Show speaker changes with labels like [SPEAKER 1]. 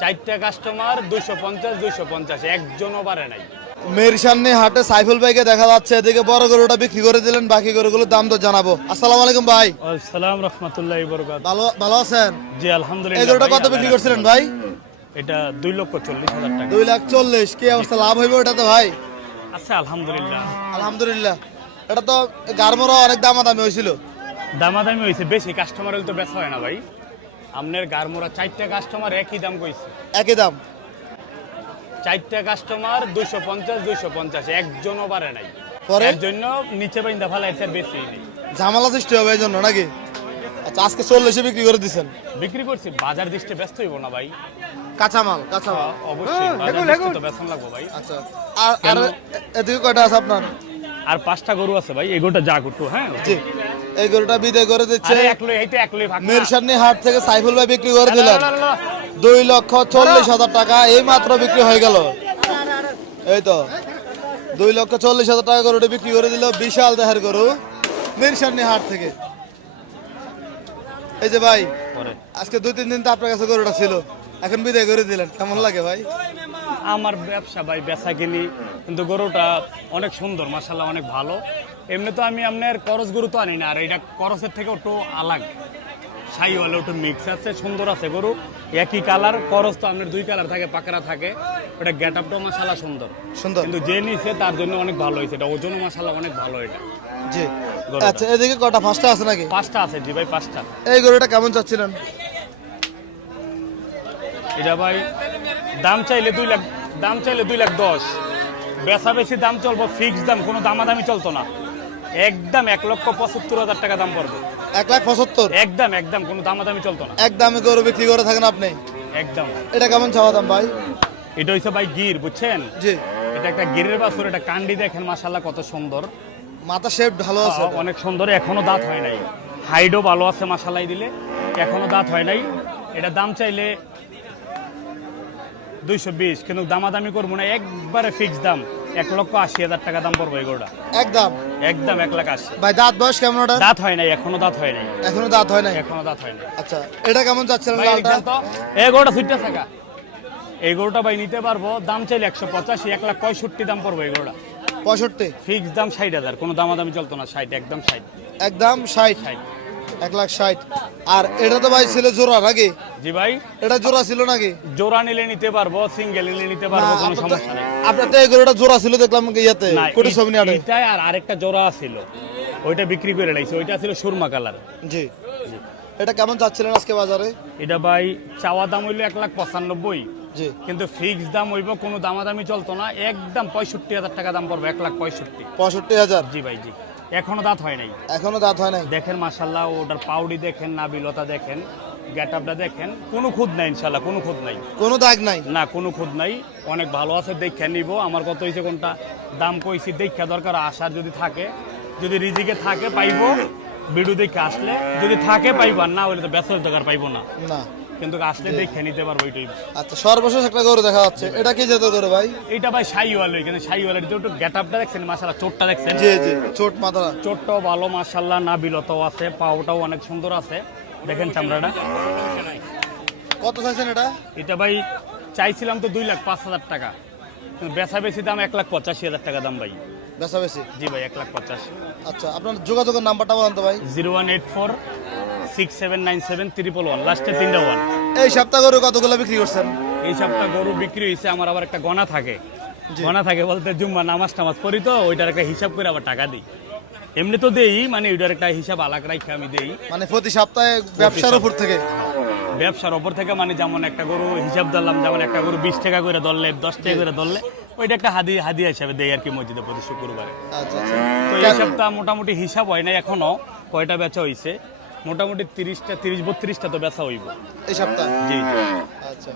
[SPEAKER 1] চারটা কাস্টমার দুইশো পঞ্চাশ দুইশো পঞ্চাশ একজনও বাড়ে নাই।
[SPEAKER 2] মেয়ের সামনে হাটে সাইফুল ভাইকে দেখা যাচ্ছে এদিকে বড় গরুটা বিক্রি করে দিলেন বাকি গরুগুলোর দাম তো জানাব। আসসালামু আলাইকুম ভাই।
[SPEAKER 1] আসসালাম রহমতুল্লাহ বরকাত।
[SPEAKER 2] ভালো ভালো আছেন?
[SPEAKER 1] জি
[SPEAKER 2] এই
[SPEAKER 1] আলহামদুলিল্লাহ
[SPEAKER 2] গরুটা কত বিক্রি। করছিলেন ভাই?
[SPEAKER 1] এটা দুই লক্ষ চল্লিশ হাজার টাকা।
[SPEAKER 2] দুই লাখ চল্লিশ কি অবস্থা? লাভ হইব এটাতে ভাই?
[SPEAKER 1] আচ্ছা আলহামদুলিল্লাহ।
[SPEAKER 2] আলহামদুলিল্লাহ। এটা তো গারমোরও অনেক দামাদামি হয়েছিল।
[SPEAKER 1] দামাদামি হয়েছে বেশি কাস্টমার হলে তো বেচা হয় না ভাই। আপনার গারমোরা চারটা কাস্টমার একই দাম কইছে।
[SPEAKER 2] একই দাম।
[SPEAKER 1] চারটা কাস্টমার দুইশো পঞ্চাশ দুইশো পঞ্চাশ একজনও বাড়ে নাই।
[SPEAKER 2] পরে?
[SPEAKER 1] এর জন্য নিচে বাইন্দা ফেলাইছে বেশি নেই।
[SPEAKER 2] ঝামেলা সৃষ্টি হবে এই জন্য নাকি? আচ্ছা আজকে চল্লিশে বিক্রি করে দিচ্ছেন
[SPEAKER 1] বিক্রি করছি বাজার দৃষ্টি ব্যস্ত হইব না ভাই।
[SPEAKER 2] কাঁচামাল কাঁচামাল।
[SPEAKER 1] অবশ্যই বাজার দৃষ্টি তো বেতন লাগবো ভাই।
[SPEAKER 2] আচ্ছা আর আর এদিকে কয়টা আছে আপনার?
[SPEAKER 1] আর পাঁচটা গরু আছে ভাই এগোটা যা করতো হ্যাঁ?
[SPEAKER 2] জি। এই গরুটা বিদায় করে দিচ্ছে। মিরসানি হাট থেকে সাইফুল ভাই বিক্রি করে দিলেন। দুই লক্ষ চল্লিশ হাজার টাকা এই মাত্র বিক্রি হয়ে গেল। এই তো দুই লক্ষ চল্লিশ হাজার টাকা গরুটি বিক্রি করে দিল বিশাল দেহের গরু মিরসানি হাট থেকে। এই যে ভাই আজকে দুই তিন দিন তো আপনার কাছে গরুটা ছিল। এখন বিদায় করে দিলেন। কেমন লাগে ভাই?
[SPEAKER 1] আমার ব্যবসা ভাই বেচা কিনি কিন্তু গরুটা অনেক সুন্দর মাসাল্লাহ অনেক ভালো। এমনি তো আমি আপনার করস গরু তো আনি না আর এটা করসের থেকে একটু আলাগ। সাই হলে একটু মিক্স আছে সুন্দর আছে গরু। একই কালার করস তো আপনার দুই কালার থাকে পাকড়া থাকে। ওটা গেট আপটাও মাসাল্লাহ সুন্দর।
[SPEAKER 2] সুন্দর।
[SPEAKER 1] কিন্তু যে নিছে তার জন্য অনেক ভালো হয়েছে এটা ওজনও মাসাল্লাহ অনেক ভালো এটা।
[SPEAKER 2] জি। আচ্ছা এদিকে কটা পাঁচটা আছে নাকি?
[SPEAKER 1] পাঁচটা আছে জি ভাই পাঁচটা।
[SPEAKER 2] এই গরুটা কেমন চাচ্ছিলেন?
[SPEAKER 1] এটা ভাই দাম চাইলে দুই লাখ দাম চাইলে দুই লাখ দশ। বেচা বেশি দাম চলবো ফিক্স দাম কোনো দামাদামি চলতো না। একদম এক লক্ষ পঁচাত্তর হাজার টাকা দাম পড়বে।
[SPEAKER 2] এক লাখ পঁচাত্তর?
[SPEAKER 1] একদম একদম কোনো দামাদামি চলতো না।
[SPEAKER 2] এক দামে গরু বিক্রি করে থাকেন আপনি?
[SPEAKER 1] একদম।
[SPEAKER 2] এটা কেমন চাওয়া দাম ভাই?
[SPEAKER 1] এটা হচ্ছে ভাই গির বুঝছেন?
[SPEAKER 2] জি।
[SPEAKER 1] এটা একটা গিরের বাছুর এটা কান্ডি দেখেন মাসাল্লাহ কত সুন্দর।
[SPEAKER 2] মাথা শেপ ভালো আছে
[SPEAKER 1] অনেক সুন্দর এখনও দাঁত হয় নাই। হাইটও ভালো আছে মাসালাই দিলে। এখনও দাঁত হয় নাই। এটা দাম চাইলে দুইশো বিশ কিন্তু দামাদামি করব না একবারে ফিক্স দাম। এক লক্ষ আশি হাজার টাকা দাম পড়ব এগুলোটা
[SPEAKER 2] একদম?
[SPEAKER 1] একদম এক লাখ আশি।
[SPEAKER 2] ভাই দাঁত বয়স কেমন ওটা
[SPEAKER 1] দাঁত হয় নাই এখনও দাঁত হয় নাই।
[SPEAKER 2] এখনও দাঁত হয় নাই?
[SPEAKER 1] এখনও দাঁত হয় নাই।
[SPEAKER 2] আচ্ছা এটা কেমন চাচ্ছিলেন
[SPEAKER 1] ভাই,
[SPEAKER 2] লালটা?
[SPEAKER 1] দেখেন তো, এই গরুটা সুইটটা থাকা এই গরুটা ভাই নিতে পারব দাম চাইলে একশো পঁচাশি এক লাখ পঁয়ষট্টি দাম পড়ব এই গরুটা।
[SPEAKER 2] পঁয়ষট্টি?
[SPEAKER 1] ফিক্স দাম ষাট হাজার কোনো দামাদামি চলতো না ষাট একদম ষাট।
[SPEAKER 2] একদম ষাট।
[SPEAKER 1] ষাট।
[SPEAKER 2] এক লাখ ষাট। আর এটা তো ভাই ছিল জোড়া নাকি?
[SPEAKER 1] জি ভাই।
[SPEAKER 2] এটা জোড়া ছিল নাকি?
[SPEAKER 1] জোড়া নিলে নিতে পারব সিঙ্গেল নিলে নিতে পারব কোনো সমস্যা নেই।
[SPEAKER 2] আপনার তো জোড়া ছিল দেখলাম ইয়াতে কোটি নিয়ে
[SPEAKER 1] আর আরেকটা জোড়া ছিল ওইটা বিক্রি করে লাইছে ওইটা ছিল সুরমা কালার।
[SPEAKER 2] জি। এটা কেমন চাচ্ছিলেন আজকে বাজারে?
[SPEAKER 1] এটা ভাই চাওয়া দাম হইল এক লাখ পঁচানব্বই।
[SPEAKER 2] জি।
[SPEAKER 1] কিন্তু ফিক্স দাম হইব কোনো দামাদামি চলতো না একদম পঁয়ষট্টি হাজার টাকা দাম পড়বে এক লাখ পঁয়ষট্টি।
[SPEAKER 2] পঁয়ষট্টি হাজার।
[SPEAKER 1] জি ভাই জি। এখনও দাঁত হয় নাই।
[SPEAKER 2] এখনও দাঁত হয় নাই?
[SPEAKER 1] দেখেন মাসাল্লাহ ওটার পাউডি দেখেন নাবিলতা দেখেন গেট আপটা দেখেন কোনো খুদ নাই ইনশাল্লাহ কোনো খুদ নাই।
[SPEAKER 2] কোনো দাগ নাই?
[SPEAKER 1] না কোনো খুদ নাই। অনেক ভালো আছে দেখে নিব। আমার কত হয়েছে কোনটা? দাম কইছি দেখা দরকার আসার যদি থাকে যদি রিজিকে থাকে পাইবো। ভিডিও দেখে আসলে যদি থাকে পাইবা। না হলে তো ব্যস্ত দরকার পাইবো না।
[SPEAKER 2] না।
[SPEAKER 1] কিন্তু আসলে দেখে নিতে পারব এটাই
[SPEAKER 2] আচ্ছা সর্বশেষ একটা গরু দেখা যাচ্ছে। এটা কি যেত করে ভাই?
[SPEAKER 1] এইটা ভাই সাইওয়াল এখানে সাইওয়ালের যে একটু গেট আপটা দেখছেন? মাসাল্লাহ চোটটা দেখছেন?
[SPEAKER 2] জি জি চোট মাথা।
[SPEAKER 1] চোটটাও ভালো মাসাল্লাহ নাবিলতাও আছে পাওটাও অনেক সুন্দর আছে। দেখেন চামড়াটা।
[SPEAKER 2] কত চাইছেন এটা?
[SPEAKER 1] এটা ভাই চাইছিলাম তো দুই লাখ পাঁচ হাজার টাকা। কিন্তু বেচা বেশি দাম এক লাখ পঁচাশি হাজার টাকা দাম ভাই।
[SPEAKER 2] বেচা বেশি
[SPEAKER 1] জি ভাই এক লাখ পঁচাশি।
[SPEAKER 2] আচ্ছা আপনার যোগাযোগের নাম্বারটা বলেন তো ভাই।
[SPEAKER 1] Zero one eight four six seven nine seven triple one লাস্টে তিনটা ওয়ান
[SPEAKER 2] এই সপ্তাহ গরু কতগুলো বিক্রি করছেন?
[SPEAKER 1] এই সপ্তাহ গরু বিক্রি হয়েছে আমার আবার একটা গণা থাকে। গণা থাকে বলতে জুম্মা নামাজ টামাজ পড়ি তো ওইটার একটা হিসাব করে আবার টাকা দিই। এমনি তো দেই মানে ওইটার একটা হিসাব আলাদা রাখে আমি দেই।
[SPEAKER 2] মানে প্রতি সপ্তাহে ব্যবসার উপর থেকে?
[SPEAKER 1] ব্যবসার ওপর থেকে মানে যেমন একটা গরু হিসাব ধরলাম যেমন একটা গরু বিশ টাকা করে ধরলে দশ টাকা করে ধরলে ওইটা একটা হাদি হাদিয়া হিসাবে দেয় আর কি মসজিদে প্রতি শুক্রবারে
[SPEAKER 2] আচ্ছা আচ্ছা।
[SPEAKER 1] তো এই সপ্তাহ মোটামুটি হিসাব হয় না এখনও কয়টা বেচা হইছে। মোটামুটি তিরিশটা তিরিশ বত্রিশটা তো ব্যথা হইব।
[SPEAKER 2] এই সপ্তাহে?
[SPEAKER 1] জি
[SPEAKER 2] আচ্ছা।